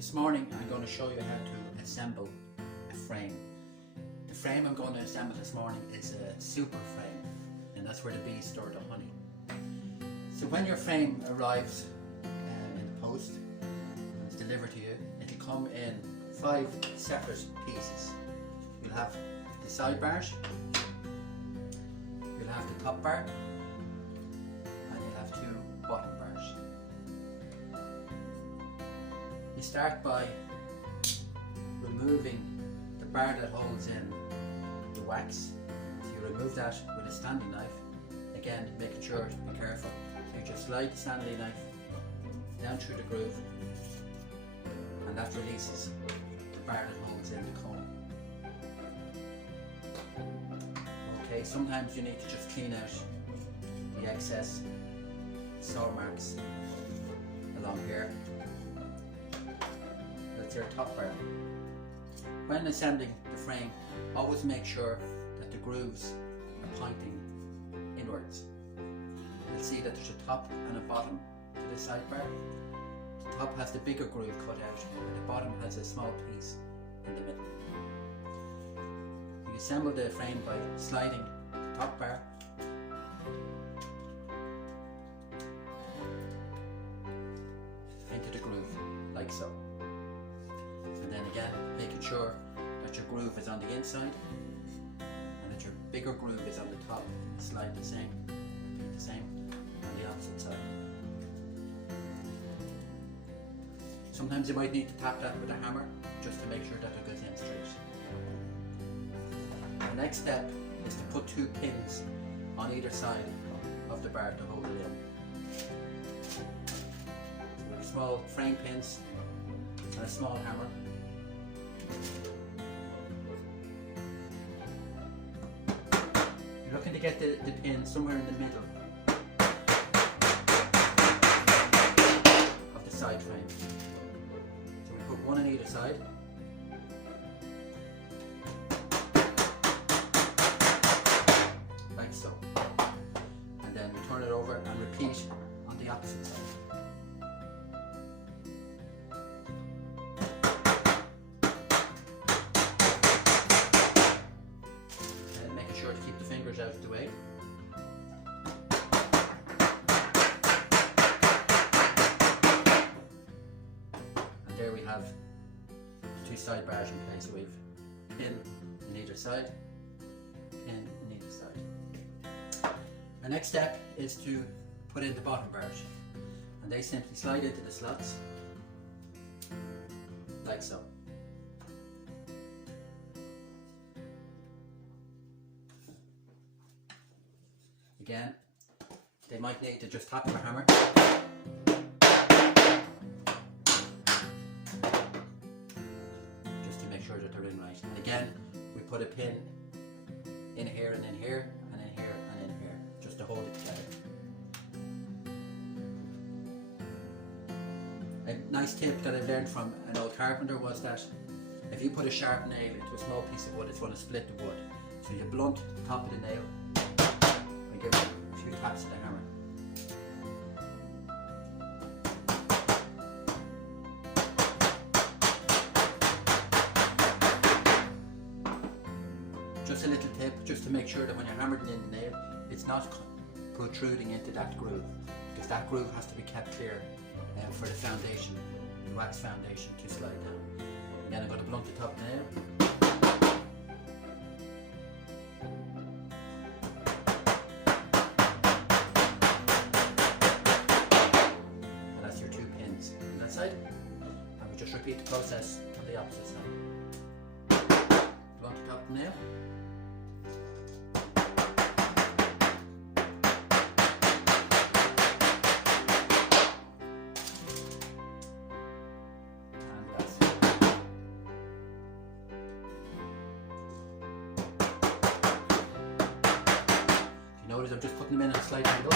This morning I'm going to show you how to assemble a frame. The frame I'm going to assemble this morning is a super frame, and that's where the bees store the honey. So when your frame arrives in the post and it's delivered to you, it'll come in 5 separate pieces. You'll have the side bars, you'll have the top bar, and you'll have 2 bottom bars. You start by removing the bar that holds in the wax. So you remove that with a Stanley knife, again making sure to be careful. So you just slide the Stanley knife down through the groove, and that releases the bar that holds in the comb. Okay, sometimes you need to just clean out the excess saw marks along here. That's your top bar. When assembling the frame, always make sure that the grooves are pointing inwards. You'll see that there's a top and a bottom to the side bar. The top has the bigger groove cut out, and the bottom has a small piece in the middle. You assemble the frame by sliding the top bar into the groove, like so. And then again, making sure that your groove is on the inside and that your bigger groove is on the top. Slide the same on the opposite side. Sometimes you might need to tap that with a hammer just to make sure that it goes in straight. The next step is to put 2 pins on either side of the bar to hold it in. Small frame pins and a small hammer. You're looking to get the pin somewhere in the middle of the side frame. So we put 1 on either side. Like so. And then we turn it over and repeat on the opposite side. Sure to keep the fingers out of the way. And there we have 2 side bars in place. So we've pin on either side, pin on either side. The next step is to put in the bottom bars, and they simply slide into the slots like so. Again, they might need to just tap with a hammer. Just to make sure that they're in right. And again, we put a pin in here and in here and in here and in here, just to hold it together. A nice tip that I learned from an old carpenter was that if you put a sharp nail into a small piece of wood, it's going to split the wood. So you blunt the top of the nail, give it a few taps of the hammer. Just a little tip, just to make sure that when you're hammering in the nail, it's not protruding into that groove, because that groove has to be kept clear for the foundation, the wax foundation, to slide down. Again, I'm going to blunt the top nail. And we just repeat the process on the opposite side. Blunt the top nail. And that's it. You notice I'm just putting them in at a slight angle.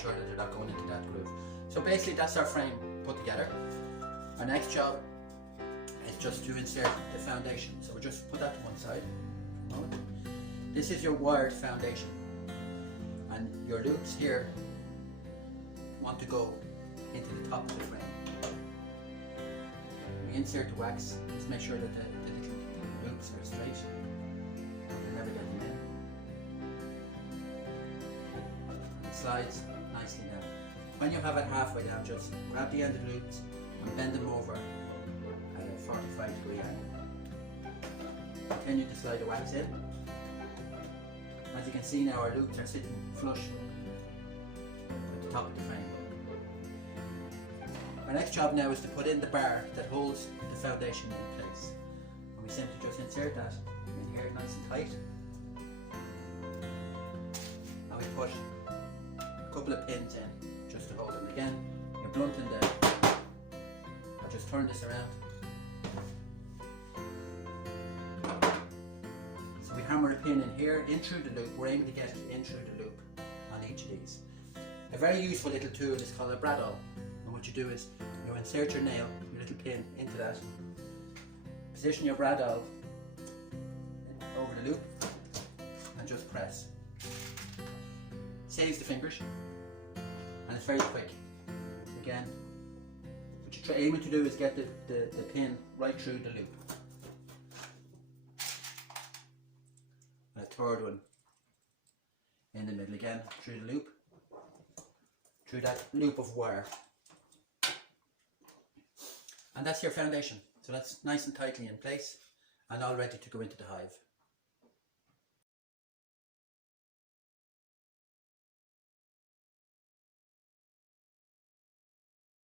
Sure that they're not going into that groove. So basically that's our frame put together. Our next job is just to insert the foundation. So we'll just put that to one side. This is your wired foundation, and your loops here want to go into the top of the frame. We insert the wax, just make sure that the little loops are straight. You'll never get them in. It slides nicely down. When you have it halfway down, just grab the end of the loops and bend them over at a 45-degree angle. Continue to slide the wax in. As you can see now, our loops are sitting flush at the top of the frame. Our next job now is to put in the bar that holds the foundation in place. And we simply just insert that in here nice and tight. And we put a couple of pins in just to hold them. Again, you're blunting I'll just turn this around. So we hammer a pin in here, in through the loop. We're aiming to get in through the loop on each of these. A very useful little tool is called a bradawl. And what you do is you insert your nail, your little pin, into that. Position your bradawl over the loop and just press. Saves the fingers and it's very quick. Again, what you're aiming to do is get the pin right through the loop. And a third one in the middle again, through the loop, through that loop of wire. And that's your foundation. So that's nice and tightly in place and all ready to go into the hive.